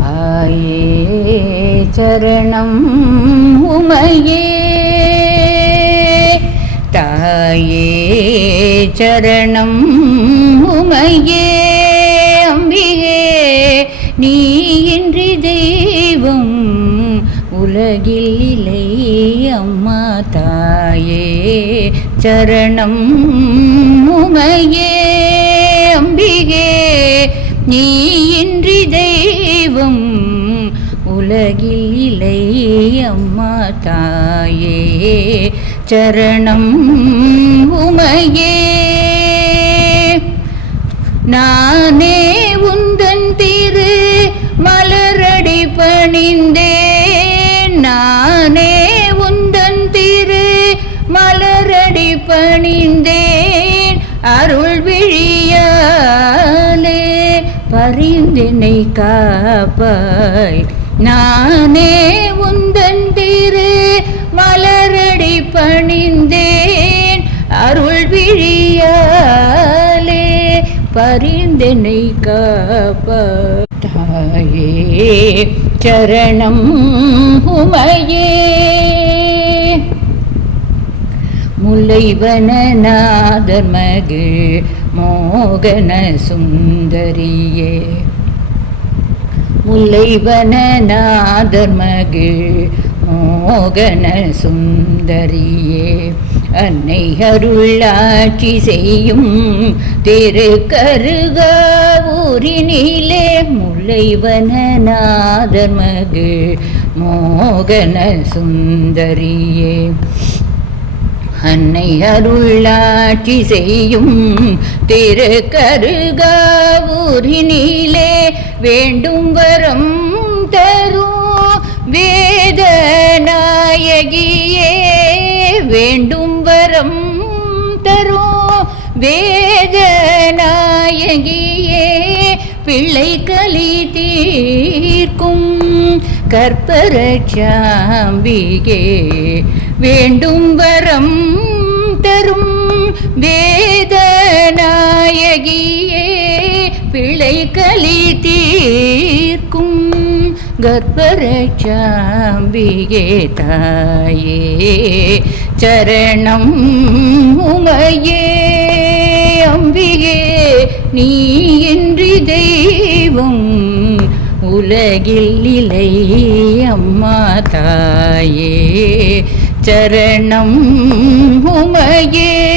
தாயே சரணம் உமையே. தாயே சரணம் உமையே. அம்பிகே நீ இன்றி தெய்வம் உலகில் இல்லை அம்மா. தாயே சரணம் உமையே. அம்பிகே நீ உலகில் இல்லை அம்மா தாயே சரணம் உமையே. நானே உந்தன் திரு மலரடி பணிந்தேன். நானே உந்தன் திரு மலரடி பணிந்தேன். அருள் விழியாலே பரிந்தினை காப்பாய். நானே உந்தன் திரு மலரடி பணிந்தேன். அருள் விழியாலே பரிந்தனை காப்பாயே. சரணம் உமையே. முல்லைவனநாதர் மகிழ் மோகன சுந்தரியே. முல்லைவனநாதர் மகிழ் மோகன சுந்தரியே அன்னை அருளாட்சி செய்யும் திருக்கருகாவூரினிலே முல்லைவனநாதர் மகிழ் மோகன சுந்தரியே. அன்னை அருளாட்சி செய்யும் திருக்கருகாவூரினிலே வேண்டும் வரம் தரும் வேதநாயகியே வேண்டும் வரம் தரும் வேதநாயகியே பிள்ளை கலி தீர்க்கும் கற்பரட்சாம்பிகே வேண்டும் வரம் தரும் வேதநாயகியே. பிழை கலி தீர்க்கும் கர்ப்பரட்சாம்பிகே தாயே. சரணம் உமையே அம்பிகே நீ இன்றி தெய்வம் உலகில் இலை அம்மா தாயே சரணம் உமையே.